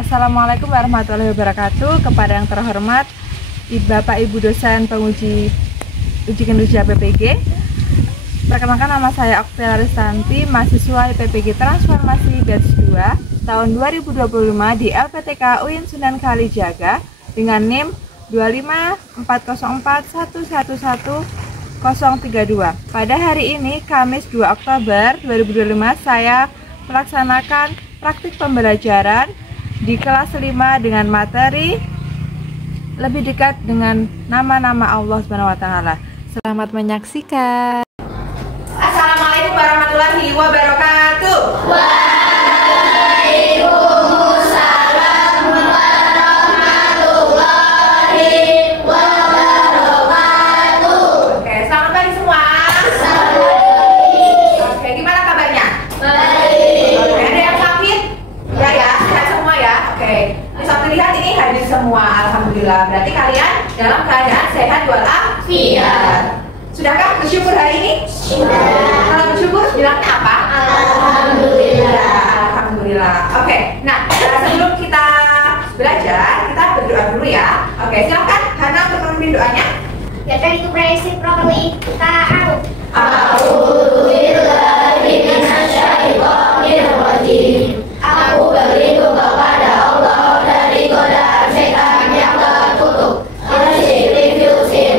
Assalamualaikum warahmatullahi wabarakatuh. Kepada yang terhormat Bapak Ibu dosen penguji uji kinerja PPG. Perkenalkan, nama saya Oktela Ristanti, mahasiswa IPPG Transformasi Batch 2 tahun 2025 di LPTK UIN Sunan Kalijaga dengan NIM 25404111032. Pada hari ini, Kamis 2 Oktober 2025, saya melaksanakan praktik pembelajaran di kelas 5 dengan materi lebih dekat dengan nama-nama Allah SWT. Selamat menyaksikan. Assalamualaikum warahmatullahi wabarakatuh. Waalaikumsalam warahmatullahi wabarakatuh. Oke, selamat pagi semua. Oke, gimana kabarnya? Baik. Oke, ada yang sakit? Ya, sehat semua ya. Oke, bisa terlihat ini hadir semua, alhamdulillah. Berarti kalian dalam keadaan sehat walafiat. Sudahkah bersyukur hari ini? Sudah. Kalau bersyukur bilangnya apa? Alhamdulillah. Alhamdulillah. Oke, nah sebelum kita belajar, kita berdoa dulu ya. Oke, silakan Hana untuk memimpin doanya. Get ready to pray, sit properly. A'udzu billahi minasyaitonir rajim. Aku berlindung kepada Allah dari godaan setan yang terkutuk.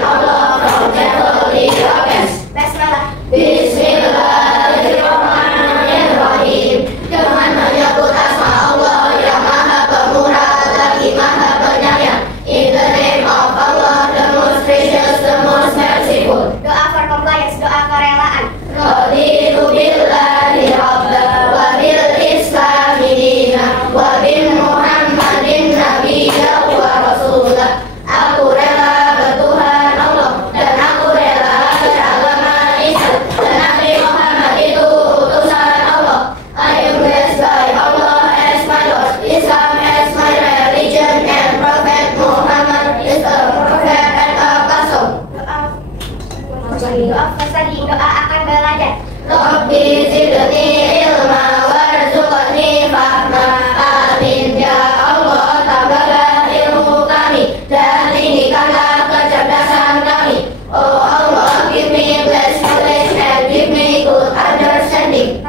Allah from devil against. Bismillahirrahmanirrahim. Dengan menyebut asma Allah yang maha pemurah lagi maha penyayang. In the name of Allah, the most gracious, the most merciful. Doa for compliance, doa kerelaan. Raditu billahi rabba wa bil islami dina wa bin muhammadin nabiyya wa rasulah. Aku rela bertuhan Allah dan aku rela beragama Islam dan Nabi Muhammad itu utusan Allah. I am blessed by Allah as my Lord, Islam as my religion, and Prophet Muhammad is the prophet and apostle. Doa akan belajar. Rabbi zidni ilma warzuqni fahma. Amin ya Allah, tambahlah ilmu kami dan tinggikanlah kecerdasan kami. Oh Allah, give me blessed knowledge and give me good understanding.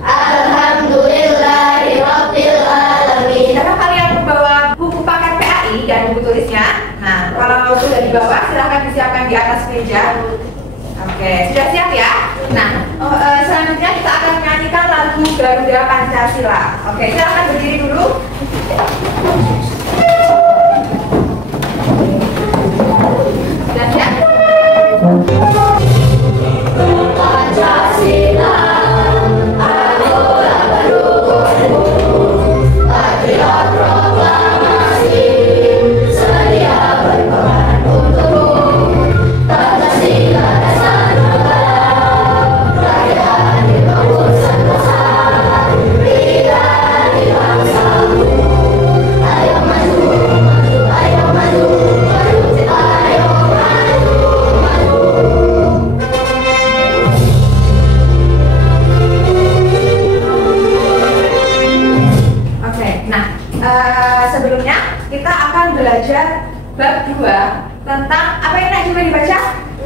Alhamdulillahi rabbil alamin. Siapa kalian membawa buku paket PAI dan buku tulisnya? Nah, kalau sudah dibawa, silahkan disiapkan di atas meja. Oke, sudah siap ya? Nah, selanjutnya kita akan menyanyikan lagu Garuda Pancasila. Oke, silahkan berdiri dulu. Sudah siap? Pancasila, adalah pendukungmu, patriot proklamasi, sedia berkorban untukmu. Pancasila dasar negara, rakyat dibangun sentosa, kita di bangsamu. Ayo maju, maju, ayo maju, maju, ayo maju, maju. Oke, nah sebelumnya kita akan belajar bab 2 tentang apa yang coba dibaca?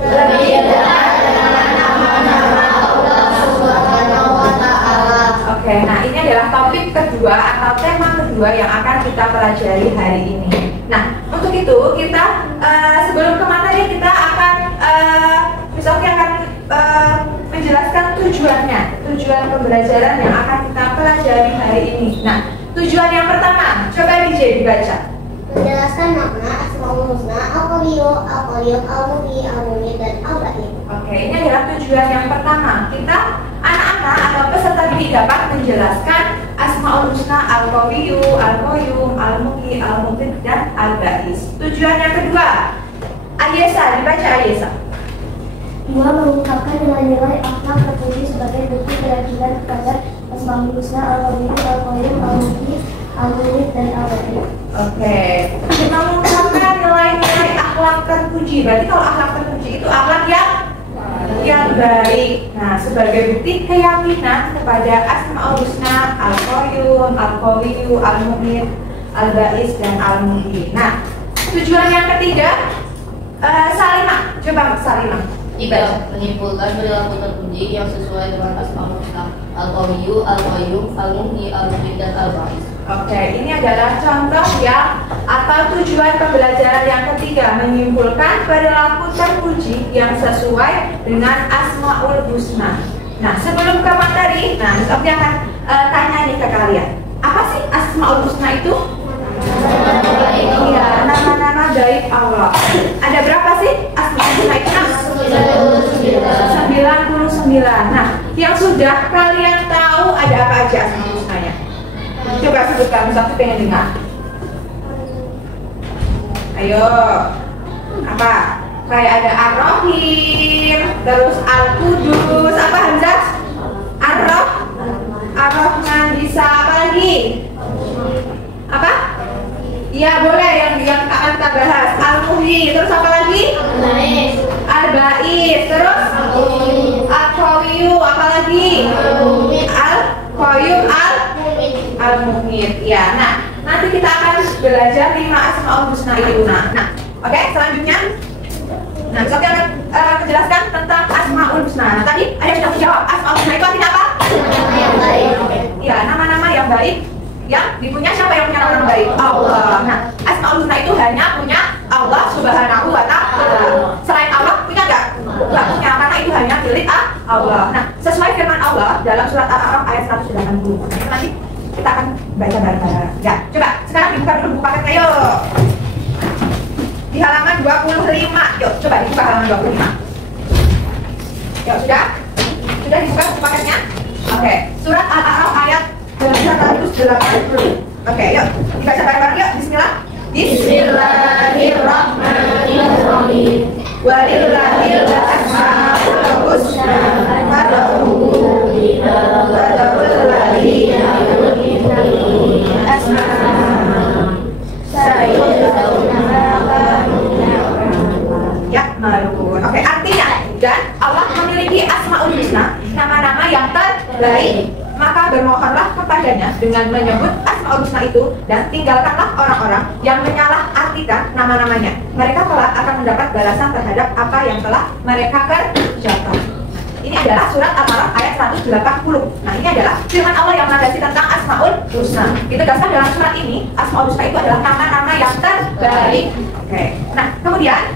Lebih dekat dengan nama-nama Allah Subhanahu wa Ta'ala. Oke, nah ini adalah topik kedua atau tema kedua yang akan kita pelajari hari ini. Nah, untuk itu kita sebelum ke materi kita akan besoknya akan menjelaskan tujuan pembelajaran yang akan kita pelajari hari ini. Nah, tujuan yang pertama, coba DJ dibaca. Menjelaskan makna Asmaul Husna, Al-Qawiyyu, Al-Qayyum, Al-Muhyi, Al-Mumit, dan Al-Baqi. Oke, ini adalah tujuan yang pertama. Kita anak-anak atau peserta didik dapat menjelaskan Asmaul Husna, Al-Qawiyyu, Al-Qayyum, Al-Muhyi, Al-Mumit, dan Al-Baqis. Tujuan yang kedua, Ayesa, dibaca Ayesa. Dua, mengungkapkan nilai-nilai akhlak terpuji sebagai bukti keyakinan kepada Asmaul Husna, Al-Qawiyyu, Al-Qayyum, Al-Muhyi, Al-Mumit, dan Al-Baqi. Oke, kita mengungkapkan nilai-nilai akhlak terpuji. Berarti kalau akhlak terpuji itu akhlak yang baik. Nah, sebagai bukti keyakinan kepada Asmaul Husna, Al-Qayyum, Al-Qawiyyu, Al-Mumit, Al-Ba'is, dan Al-Muhyi. Nah, tujuan yang ketiga, Salimah. Coba Salimah. Tiga, menyimpulkan perilaku terpuji yang sesuai dengan Asmaul Husna, Al-Qawiyyu, Al-Qayyum, Al-Muhyi, Al-Muhyi, dan Al-Ba'is. Oke, ini adalah contoh yang atau tujuan pembelajaran yang ketiga, menyimpulkan perilaku terpuji yang sesuai dengan Asmaul Husna. Nah, sebelum ke materi, nah, Miss Okti akan tanya nih ke kalian, apa sih Asmaul Husna itu? Iya, nama-nama gaib Allah. Ada berapa sih Asmaul Husna itu? 99. Nah, yang sudah kalian tahu ada apa aja Asmaul Husnanya? Coba sebutkan, Miss Okti pengen dengar. Ayo, apa? Kayak ada Ar-Rahim, terus Al-Qudus, apa Hamzah? Ar-Rahman, bisa apa lagi? Apa? Iya boleh, yang akan kita bahas. Al-Muhyi, terus apa lagi? Al-Ba'is, terus Al-Qawiyyu, apa lagi? Al-Qayyum, Al-Muhyi. Ya, nah nanti kita akan belajar 5 Asmaul Husna itu. Nah, oke, selanjutnya. Nah, saya akan menjelaskan tentang Asmaul Husna. Nah, tadi ada yang sudah menjawab. Asmaul Husna itu artinya apa? Ya, nama-nama yang baik yang dipunya siapa yang punya nama baik? Allah. Nah, Asmaul Husna itu hanya punya Allah Subhanahu wa Ta'ala. Selain Allah punya nggak? Nggak punya, karena itu hanya milik Allah. Nah, sesuai firman Allah dalam surat Al-A'raf ayat 180. Nanti kita akan baca bareng-bareng. Ya, coba sekarang dibuka dulu buku paketnya, yuk. Di halaman 25. Yuk, coba dibuka halaman 25. Yuk, sudah? Sudah dibuka buku paketnya? Oke, surat Al-A'raf ayat 180. Oke, yuk dibaca bareng-bareng yuk. Bismillah. Bismillahirrahmanirrahim. Walillahil asmaul husna fad'uhu biha wa dharul ladzina yulhiduna asma' sayu'tuna ya malun. Oke, artinya dan Allah memiliki asmaul husna, nama-nama yang terbaik. Maka bermohonlah kepadanya dengan menyebut Asmaul Husna itu, dan tinggalkanlah orang-orang yang menyalahartikan nama-namanya. Mereka kelak akan mendapat balasan terhadap apa yang telah mereka kerjakan. Ini adalah surat Al-A'raf ayat 180. Nah, ini adalah firman Allah yang menandasi tentang Asmaul Husna. Ditegaskan dalam surat ini, Asmaul Husna itu adalah nama-nama yang terbaik. Oke. Nah, kemudian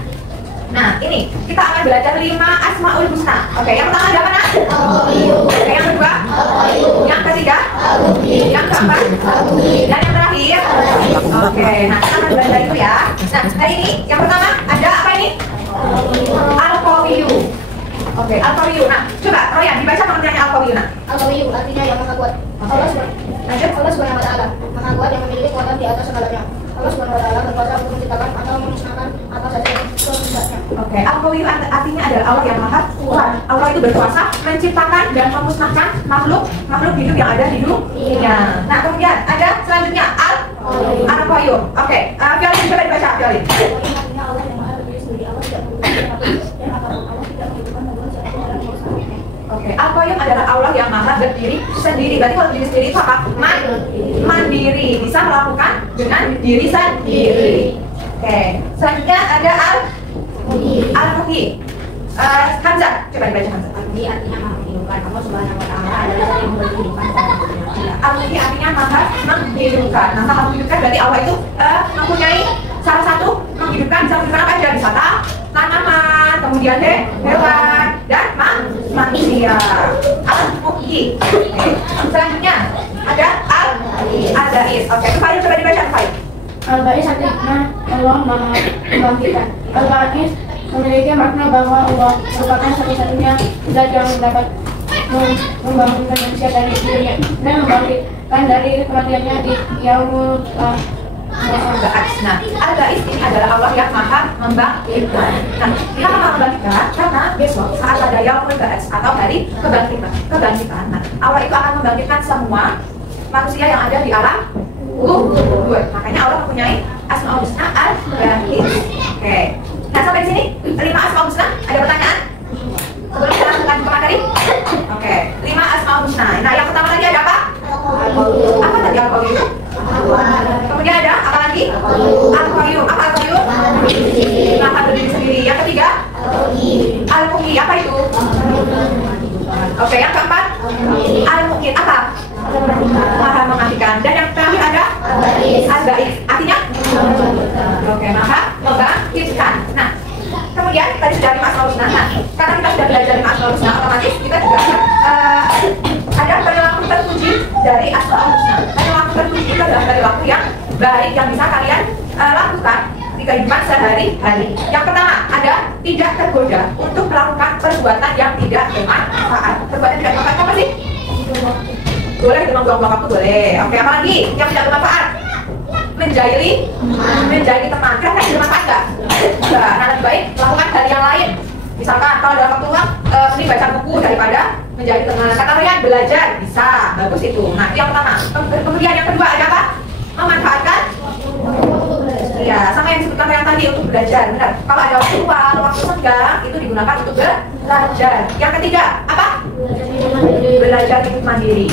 ini kita akan belajar 5 Asmaul Husna. Oke, yang pertama ada mana? Oke, yang kedua? Yang ketiga? Yang keempat? Dan yang terakhir? Oke, nah kita akan belajar itu ya. Nah, hari ini yang pertama ada apa ini? Al-Qawiyyu. Oke, Al-Qawiyyu. Nah, coba Royan dibaca pengertiannya Al-Qawiyyu. Nah, Al-Qawiyyu artinya yang maha kuat. Allah Subhanahu wa Ta'ala maha kuat yang memiliki kekuatan di atas segalanya. Allah Subhanahu wa Ta'ala berkuasa untuk menciptakan atau memusnahkan apa saja yang kehendaknya. Oke, Al-Qawiyyu artinya adalah Allah yang maha kuat. Allah itu berkuasa menciptakan dan memusnahkan makhluk hidup yang ada di dunia. Nah, kemudian ada selanjutnya Al-Qawiyyu. Oke, Violin coba dibaca Violin. Artinya Allah yang maha berdiri sendiri. Allah tidak membutuhkan dan apapun. Allah tidak membutuhkan bantuan siapapun dalam urusannya. Oke, Al-Qayyum adalah Allah yang maha berdiri sendiri. Berarti kalau diri sendiri itu apa? Mandiri, bisa melakukan dengan diri sendiri. Oke, selanjutnya ada Al-Muhyi. Hamzah, coba dibaca Hamzah. Al-Muhyi artinya maha menghidupkan. Allah Subhanahu wa Ta'ala adalah yang memberi kehidupan pada manusia. Al-Muhyi artinya maha menghidupkan. Nah, maha menghidupkan berarti Allah itu mempunyai salah satu menghidupkan, bisa menghidupkan apa aja? Bisa tanaman, kemudian hewan, dan manusia. Al-Muhyi. Selanjutnya ada Al-Ba'is. Oke, Fail coba dibaca Fail. Al-Ba'is artinya Allah maha membangkitkan. Al-Ba'is memiliki makna bahwa Allah merupakan satu-satunya zat yang dapat membangunkan manusia dari dirinya dan membangkitkan dari kematiannya di yaumul Al-Ba'is. Nah, Al-Ba'is ini adalah Allah yang maha membangkitkan. Nah, kita maha membangkitkan karena besok saat ada yaumul Ba'is atau hari kebangkitan. Nah, Allah itu akan membangkitkan semua manusia yang ada di alam kubur. Makanya Allah mempunyai Asmaul Husna Al-Ba'is. Oke. Nah, sampai di sini 5 Asmaul Husna. Ada pertanyaan? Sebelum kita lanjut ke materi? Oke, 5 Asmaul Husna. Nah, yang pertama tadi ada apa? Apa tadi Al-Qawiyyu? Kemudian ada apa? Maha mematikan. Dan yang terakhir ada al-ba'is. Artinya? Oke, maha membangkitkan. Nah, kemudian tadi sudah lima asmaul husna. Nah, karena kita sudah belajar lima asmaul husna, otomatis kita juga ada perilaku terpuji dari asmaul husna. Perilaku terpuji itu adalah perilaku yang baik yang bisa kalian lakukan di kehidupan sehari-hari. Yang pertama, ada tidak tergoda untuk melakukan perbuatan yang tidak bermanfaat. Perbuatan tidak bermanfaat apa sih? Boleh buang-buang waktu, boleh. Oke, apa lagi yang tidak bermanfaat? Menjahili teman. Kira-kira bermanfaat nggak? Nah, lebih baik lakukan hal yang lain. Misalkan kalau dalam waktu luang, ini baca buku daripada menjadi teman. Kata kalian belajar, bisa, bagus itu. Nah, itu yang pertama. Kemudian yang kedua ada apa? Memanfaatkan. Ya, sama yang disebutkan yang tadi untuk belajar, benar. Kalau ada waktu luang, waktu senggang, itu digunakan untuk belajar. Yang ketiga, apa? Belajar hidup mandiri.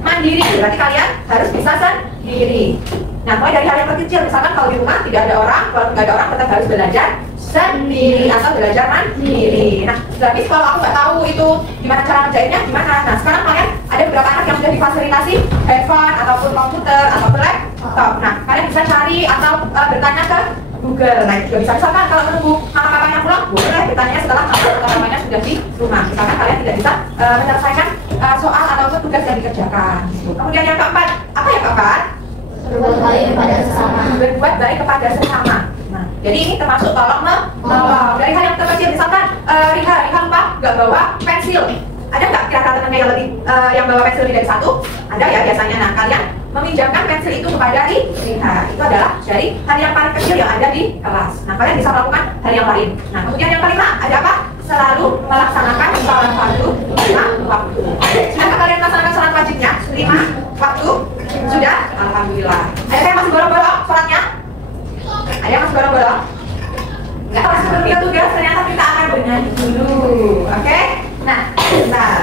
Mandiri berarti kalian harus bisa sendiri. Nah, mulai dari hal yang terkecil, misalkan kalau di rumah tidak ada orang, kalau nggak ada orang tetap harus belajar sendiri atau belajar mandiri. Nah, tapi kalau aku nggak tahu itu gimana cara ngerjainnya, gimana? Nah, sekarang kalian ada beberapa anak yang sudah difasilitasi handphone ataupun komputer ataupun laptop. Nah, kalian bisa cari atau bertanya ke Google. Nah, itu juga bisa. Misalkan kalau menunggu mama papanya pulang, boleh bertanya setelah mama atau papanya sudah di rumah. Misalkan kalian tidak bisa menyelesaikan soal ataupun tugas yang dikerjakan. Kemudian yang keempat, apa yang keempat? Berbuat baik kepada sesama. Berbuat baik kepada sesama. Nah, jadi ini termasuk tolong menolong. Dari hal yang terkecil, misalkan Riha lupa nggak bawa pensil. Ada nggak kira-kira temannya yang bawa pensil lebih dari satu? Ada ya biasanya. Nah, kalian meminjamkan pensil itu kepada Riha. Itu adalah dari hal yang paling kecil yang ada di kelas. Nah, kalian bisa melakukan hal yang lain. Nah, kemudian yang kelima ada apa? Selalu melaksanakan sholat fardu 5 waktu. Sudahkah kalian melaksanakan sholat wajibnya 5 waktu? Sudah? Alhamdulillah. Ada yang masih bolong-bolong sholatnya? Ada yang masih bolong-bolong? Nggak tahu sebelum kita tugas, ternyata kita akan bernyanyi dulu. Oke? Nah, bentar.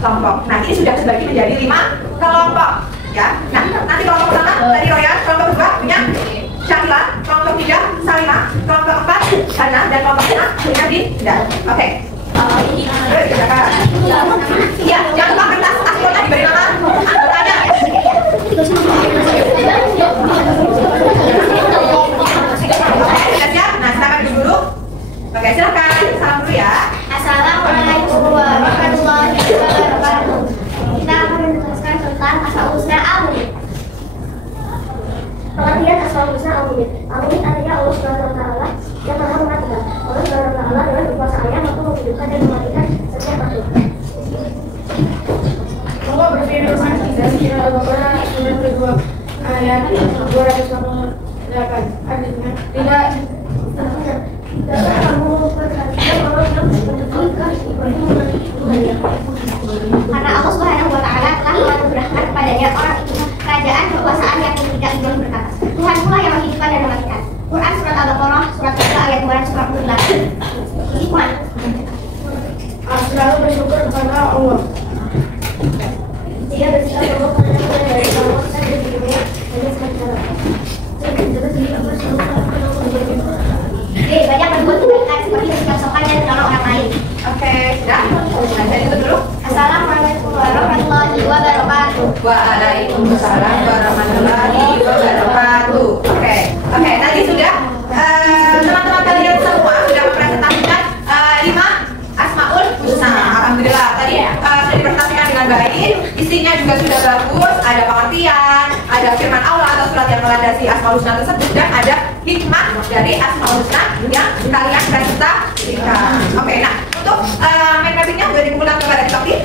kelompok. Nah, ini sudah terbagi menjadi 5 kelompok, ya. Nah, nanti kelompok pertama tadi Royan, kelompok kedua punya Syakila, kelompok tiga Salima, kelompok keempat Hana, dan kelompok lima punya Dinda. Oke. Iya, jangan lupa kertas aslinya diberi nama anggotanya. Sudah siap? Nah, silakan dulu. Oke, silakan. Salam dulu ya. Assalamualaikum warahmatullahi wabarakatuh. Kita akan menjelaskan tentang asmaul husna al-mubin. Pengertian asmaul husna al-mubin. Al-mubin artinya Allah Subhanahu wa taala yang Maha mematikan. Allah Subhanahu wa taala dengan kekuasaannya mampu menghidupkan dan mematikan setiap makhluk. Allah berfirman dalam surah Al-Baqarah ayat 2 ayat 288. Artinya tidak kamu perhatikan Allah yang menetapkan Ibrahim karena Allah Subhanahu wa taala telah menganugerahkan kepadanya orang itu kerajaan kekuasaan yang tidak jauh berkata. Tuhan pula yang menghidupkan dan mematikan. Quran surat Al-Baqarah surat 3 ayat 248. Hikmah. Selalu bersyukur kepada Allah. Dia bersikap bahwa karena dari Allah juga sudah bagus, ada pengertian, ada firman Allah atau surat yang melandasi Asmaul Husna tersebut, dan ada hikmah dari Asmaul Husna yang kalian presentasikan. Oke, nah untuk main mappingnya sudah dikumpulkan kepada Topik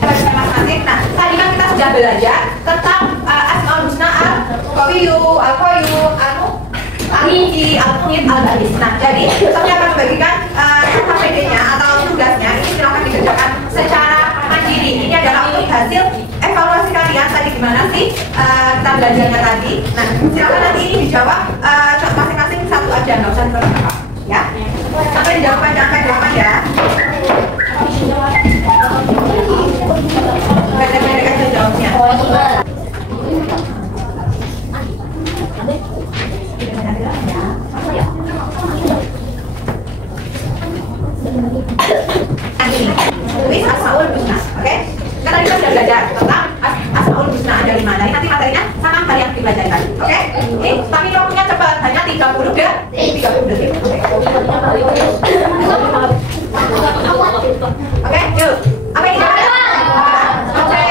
masing-masing. Nah, tadi kan kita sudah belajar tentang Asmaul Husna Al-Qawiyu, Al-Qayyum, Al-Mu'ti, Al-Mu'id, Al-Ba'is. Nah, jadi saya akan membagikan KPD-nya atau tugasnya. Ini silakan dikerjakan secara mandiri. Ini adalah untuk hasil evaluasi kalian tadi gimana sih kita belajarnya tadi. Nah, silakan nanti ini dijawab masing-masing satu aja, nggak usah terus ya. Sampai dijawab panjang-panjang ya. Pendek-pendek aja jawabnya. Tulis Asmaul Husna, oke? Kan tadi kita sudah belajar tentang Asmaul Husna ada 5. Nah, nanti materinya sama kali yang dipelajari tadi, oke? Ini tapi waktunya cepat, hanya 30 detik. 30 detik. Oke, yuk. Apa ini? Oke.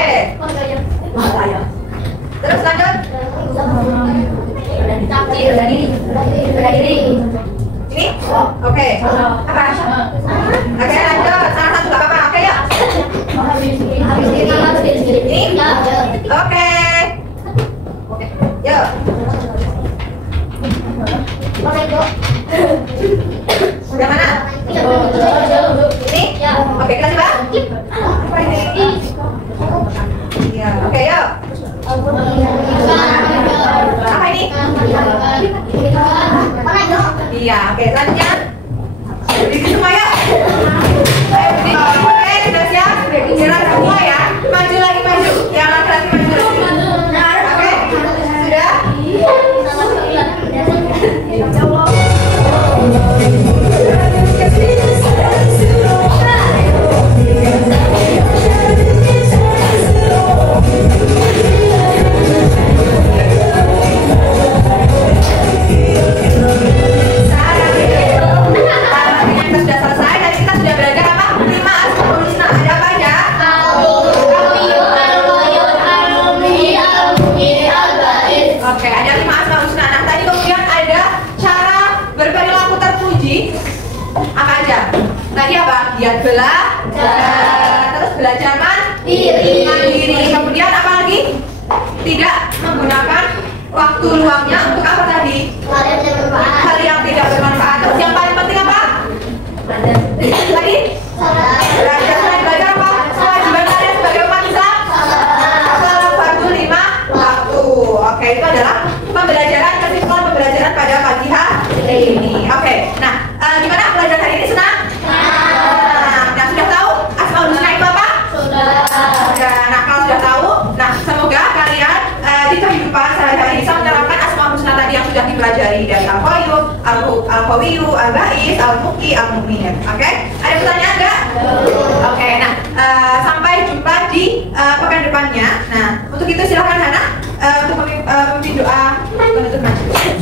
Terus lanjut. Ini? Oke. Apa? Oke, lanjut. Salah satu gak apa-apa. Oke, yuk. Ini? Oke. Yuk. Yang mana? Ini? Oke, kita coba. Apa ini? Ya, oke, yuk. Apa ini? Iya, oke, selanjutnya. Berdiri semua ya. Ayo berdiri. Oke, sudah siap? Jalan semua ya. Maju lagi, maju. Yang laki-laki maju. Oke, sudah? Oke, ada 5 Asmaul Husna. Nah, tadi kemudian ada cara berperilaku terpuji. Apa aja? Tadi apa? Giat belajar, terus belajar mandiri. Kemudian apa lagi? Tidak menggunakan waktu luangnya untuk apa tadi? Hal yang tidak bermanfaat. Terus yang paling penting apa? Tadi? Belajar apa? Kewajiban kalian sebagai umat Islam? Salat fardu 5 waktu. Oke, itu adalah kesimpulan pembelajaran pada pagi hari ini. Oke, nah gimana pelajaran hari ini? Senang? Nah, sudah tahu Asmaul Husna itu apa? Sudah. Nah, kalau sudah tahu, nah semoga kalian di kehidupan sehari-hari bisa menerapkan Asmaul Husna tadi yang sudah dipelajari dari Al-Qayyum, Al-Qawiyu, Al-Ba'is, Al-Mu'ti, Al-Mu'min. Oke, ada pertanyaan nggak? Oke, nah sampai jumpa di pekan depannya. Nah, untuk itu silakan Hana untuk memimpin doa penutup majelis.